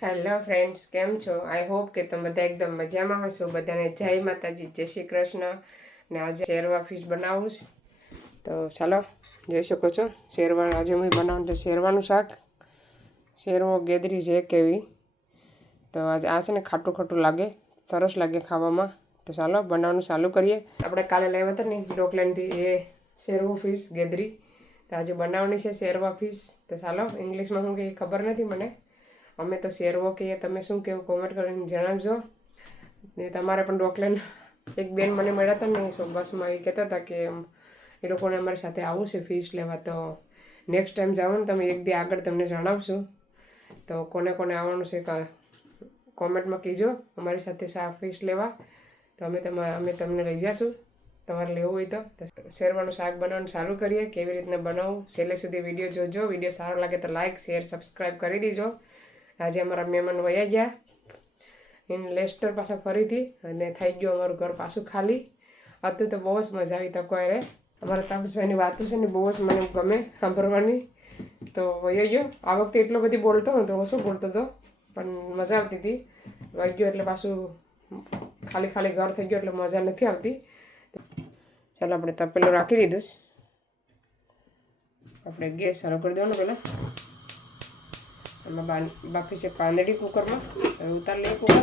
Hello friends, કેમ છો? I hope કે તમે બધા એકદમ મજામાં હશો. બધાને જય માતાજી, જય શ્રી કૃષ્ણ. ને આજે શેરવા ફિશ બનાવું છું. તો ચાલો, જોઈ શકો છો શેરવાનું. આજે હું બનાવું છે શેરવાનું શાક. શેરવો ગેદરી છે કેવી. તો આજે આ છે ને ખાટું ખાટું લાગે, સરસ લાગે ખાવામાં. તો ચાલો બનાવવાનું ચાલુ કરીએ. આપણે કાલે લાવ્યા હતા ને ડોકલેન્ડથી એ શેરવું ફિશ ગેદરી. તો આજે બનાવવાની છે શેરવા ફિશ. તો ચાલો, ઇંગ્લિશમાં શું કંઈ ખબર નથી મને. અમે તો શેરવો કહીએ, તમે શું કહેવું કોમેન્ટ કરીને જણાવજો. ને તમારે પણ ડોકલેન્ડ એક બેન મને મળ્યા હતા ને બસમાં, એ કહેતા હતા કે એ લોકોને અમારી સાથે આવું છે ફિશ લેવા. તો નેક્સ્ટ ટાઈમ જાઓ ને તમે એક દી આગળ તમને જણાવશું. તો કોને કોને આવવાનું છે કોમેન્ટમાં કહેજો અમારી સાથે ફિશ લેવા. તો અમે તમને લઈ જઈશું તમારે લેવું હોય તો. શેરવાનું શાક બનાવવાનું ચાલુ કરીએ. કેવી રીતના બનાવું છેલ્લે સુધી વિડીયો જોજો. વિડીયો સારો લાગે તો લાઇક શેર સબસ્ક્રાઈબ કરી દીજો. આજે અમારા મહેમાન વયા ગયા એને લેસ્ટર પાછા ફરીથી, અને થઈ ગયું અમારું ઘર પાછું ખાલી. હતું તો બહુ જ મજા આવી. તો કોઈ અમારા તાપસભાઈની વાતો છે ને બહુ જ મને ગમે સાંભળવાની. તો વયો ગયો આ વખતે એટલો બધી બોલતો નતો, ઓછો બોલતો હતો પણ મજા આવતી હતી. વહી ગયો એટલે પાછું ખાલી ખાલી ઘર થઈ ગયો એટલે મજા નથી આવતી. ચાલો આપણે તપેલું રાખી દીધું. આપણે ગેસ ચાલુ કરી દેવાનું પહેલાં. એમાં બાકી છે પાંદડી કુકરમાં. હવે ઉતાર લઈએ કુકર.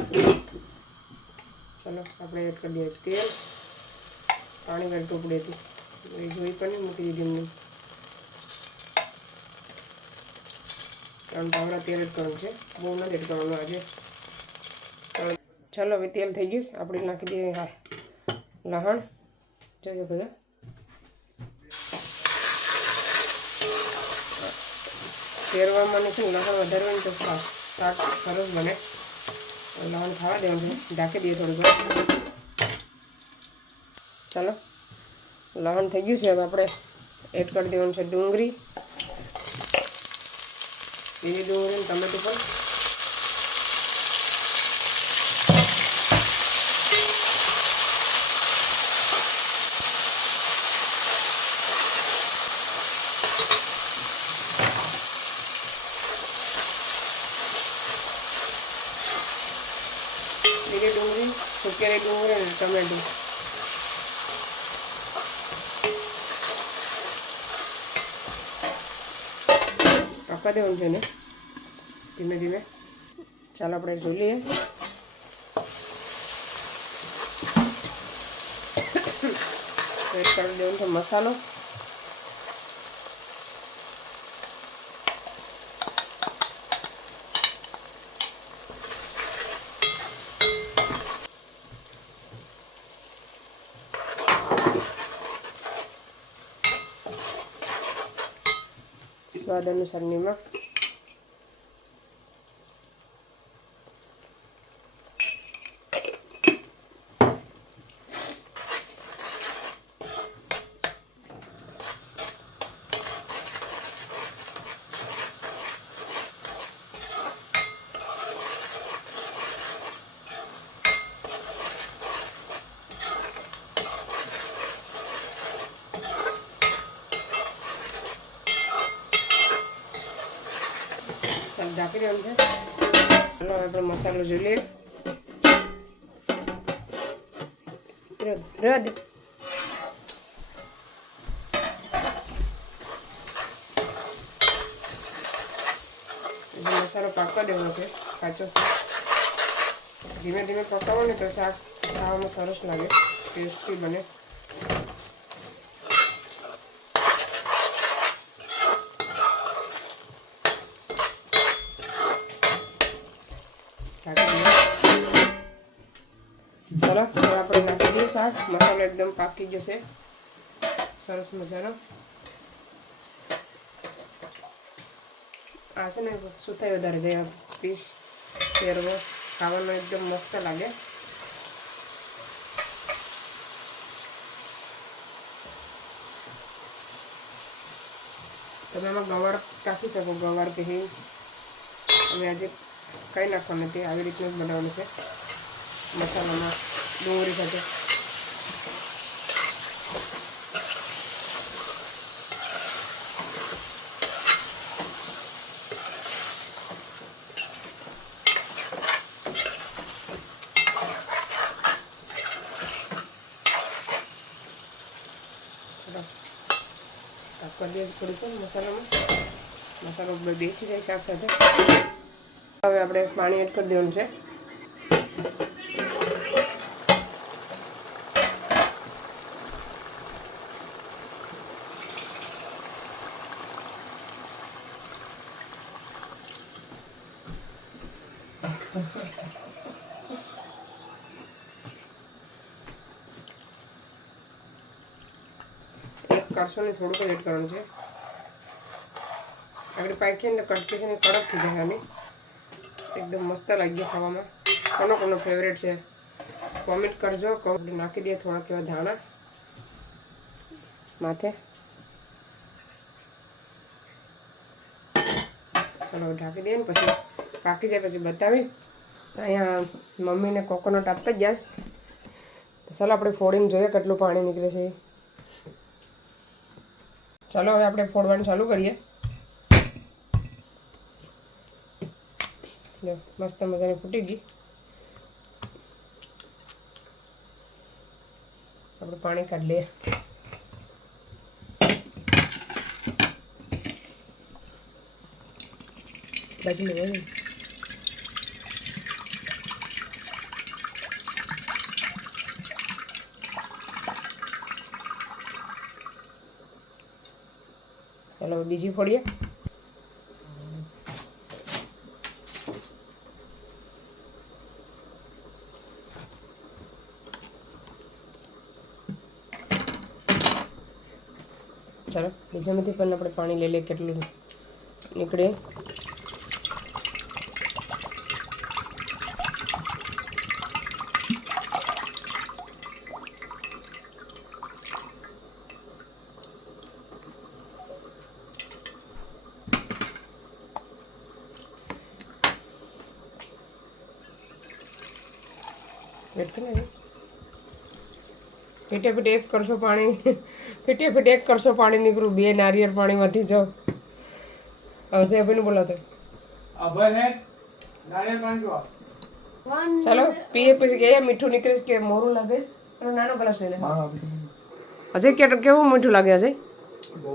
ચાલો આપણે એડ કરી દઈએ તેલ. પાણી વાળી ટોપડી હતી એ જોઈ પણ નહીં, મૂકી દીધી એમને. 3 પાવડા તેલ એડ કરવાનું છે, બહુ નથી એડ કરવાનું આજે. ચાલો હવે તેલ થઈ ગયું. આપણે નાખી દઈએ લસણ. જોજો બધા શેરવામાં છે ને લસણ વધારે હોય ને તો શાક સરસ બને. લસણ ખાવા દેવાનું છે, ઢાંકી દઈએ થોડું ઘણું. ચાલો લસણ થઈ ગયું છે. હવે આપણે એડ કરી દેવાનું છે ડુંગળી, બીજી ડુંગળી, ટમેટું પણ. લીલી ડુંગળી, સુકેલી ડુંગળી અને ટમેટું. આપવા દેવાનું છે ને ધીમે ધીમે. ચાલો આપણે જોઈ લઈએ. એડ કરી દેવાનું છે મસાલો. સ્વાદ અનુસાર નિમક. ઢાંકી દેવાનું છે. ચાલો આપણે મસાલો જોઈ લઈએ. મસાલો પાકવા દેવાનો છે કાચો શાક. ધીમે ધીમે પકાવો ને તો શાક ખાવામાં સરસ લાગે, ટેસ્ટી બને. ચાલો હવે આપણે નાખી દઈએ શાક. મસાલો એકદમ પાકી ગયો છે સરસ મજાનો. આ છે ને સુથાઈ વધારે જાય. ફિશ શેરવો ખાવાનો એકદમ મસ્ત લાગે. તમે એમાં ગવાર નાખી શકો, ગવાર કે હિંગ. અમે આજે કંઈ નાખવાનું નથી, આવી રીતનું જ બનાવવાનું છે મસાલામાં ડુંગળી સાથે. દઈએ થોડીક મસાલામાં. મસાલો બેસી જાય શાક સાથે. હવે આપણે પાણી એડ કરી દેવાનું છે. એક કરશો ને થોડુંક જ એડ કરવાનું છે. આપણે પાકી ને કટકી છે ને કડક થઈ જાય આની. એકદમ મસ્ત લાગી ખાવામાં. કોનો ફેવરેટ છે કોમેન્ટ કરજો. નાખી દઈએ થોડાક એવા ધાણા માથે. ચાલો ઢાંકી દઈએ ને પછી પાકી જાય પછી બતાવીશ. અહીંયા મમ્મીને કોકોનટ આપતા જ ગેસ. ચાલો આપણે ફોડીને જોઈએ કેટલું પાણી નીકળે છે. ચાલો હવે આપણે ફોડવાનું ચાલુ કરીએ. જો મસ્ત મજાની ફૂટી ગઈ. આપણે પાણી કાઢી લઈએ. બાજુ લેવાનું. ચાલો બીજી ફોડીએ. ચાલો બીજામાંથી પણ આપણે પાણી લઈ લઈએ કેટલું નીકળે. ફીટે ફીટે એક કરશો પાણી. ફીટે ફીટે એક કરશો પાણી નીકળું. 2 નારિયેળ પાણીમાંથી જાઓ. હવે જયભાઈનું બોલાતો ચાલો પીએ પછી કે મીઠું નીકળીશ કે મોરું લાગે. નાનો ગ્લાસ લઈને અજય કેવું મીઠું લાગે? અજય બહુ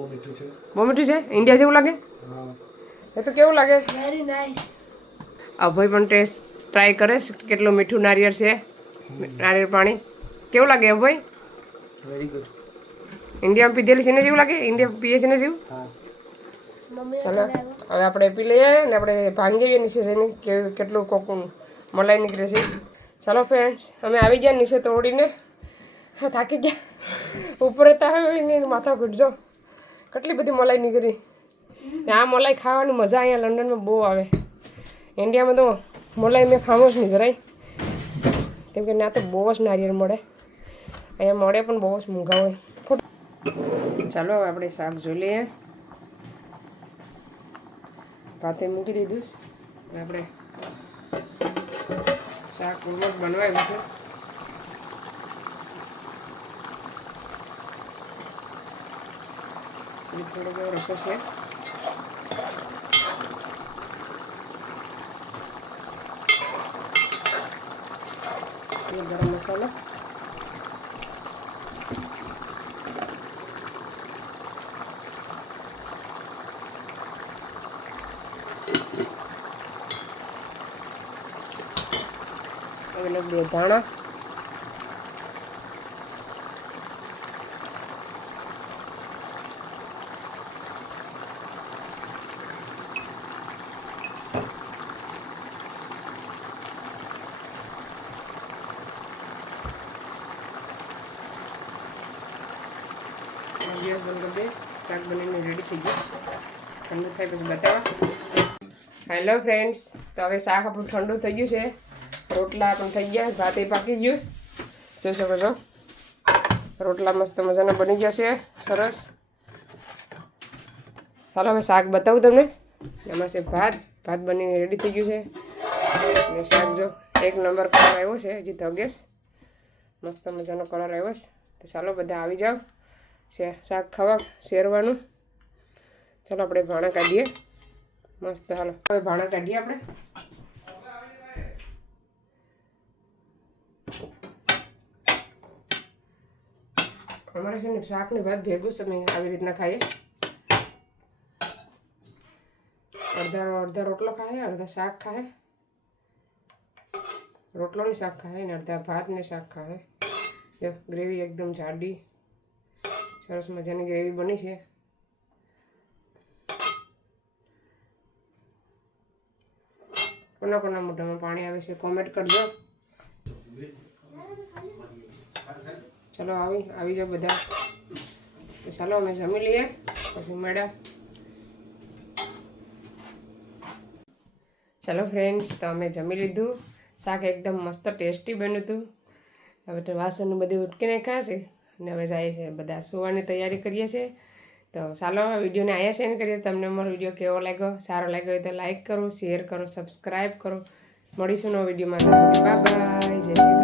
મીઠું છે. ઇન્ડિયા જેવું લાગે. એ તો કેવું લાગે? Very nice. અભય પણ ટેસ્ટ ટ્રાય કરે કેટલું મીઠું નારિયેળ છે. નારિયેળ પાણી કેવું લાગે અભય? Very good. ઇન્ડિયામાં પીધેલી છે ને જેવું લાગે? ઇન્ડિયા પીએ છે ને જેવું? ચાલો હવે આપણે પી લઈએ ને આપણે ભાંગી જઈએ નીચે જઈને કેટલું કોકું મલાઈ નીકળે છે. ચાલો ફ્રેન્ડ્સ અમે આવી ગયા નીચે તોડીને. થાકી ગયા. ઉપર હતા માથા ઘૂંટજો કેટલી બધી મલાઈ નીકળી. આ મલાઈ ખાવાની મજા અહીંયા લંડનમાં બહુ આવે. ઇન્ડિયામાં તો મલાઈ મેં ખાવું જ નહીં જરાય. કેમ કે ત્યાં તો બહુ જ નારિયેળ મળે. અહીંયા મળે પણ બહુ જ મોંઘા હોય. ચાલો હવે આપણે શાક જોઈ લઈએ. ભાતે મૂકી દીધું. આપણે શાક ઓલમોસ્ટ બનવાયું છે. થોડો એવો રખો છે. ગરમ મસાલો. હવે 2 ધાણા. ગેસ બંધ કરી દે. શાક બનીને રેડી થઈ ગયું. ઠંડુ થાય પછી બતાવવા. હેલો ફ્રેન્ડ્સ, તો હવે શાક આપણું ઠંડુ થઈ ગયું છે. રોટલા પણ થઈ ગયા. ભાતે પાકી ગયું. જોઈ શકો છો રોટલા મસ્ત મજાના બની ગયા છે. સરસ. ચાલો હવે શાક બતાવું તમને. એમાં છે ભાત બનીને રેડી થઈ ગયું છે. અને શાક જો 1 નંબર કલર આવ્યો છે. હજી તો ગેસ મસ્ત મજાનો કલર આવ્યો છે. તો ચાલો બધા આવી જાઓ શાક ખાવા શેરવાનું. ચાલો આપણે ભાણા કાઢીએ મસ્ત. હાલો હવે ભાણા કાઢીએ આપણે. અમારે છે ને શાક ને ભાત ભેગું જ અમે આવી રીતના ખાઈએ. અડધા રોટલો ખાય, અડધા શાક ખાય. રોટલોની શાક ખાય ને અડધા ભાત ને શાક ખાય. જો ગ્રેવી એકદમ જાડી સરસ મજાની ગ્રેવી બની છે. કોના મોઢામાં પાણી આવે છે કોમેન્ટ કરજો. ચલો આવી જાઓ બધા. તો ચાલો અમે જમી લઈએ પછી મળ્યા. ચાલો ફ્રેન્ડ્સ, તો અમે જમી લીધું. શાક એકદમ મસ્ત ટેસ્ટી બન્યું હતું. હવે તો વાસણ બધું ઉટકી નાખ્યા છે અને હવે જાય છે બધા સુવાની તૈયારી કરીએ છીએ. તો ચાલો વિડીયોને અહીંયા સેન્ડ કરીએ. તમને અમારો વિડીયો કેવો લાગ્યો, સારો લાગ્યો હોય તો લાઈક કરો, શેર કરો, સબસ્ક્રાઈબ કરો. મળીશું નવા વિડીયોમાં. Bye bye. જય શ્રી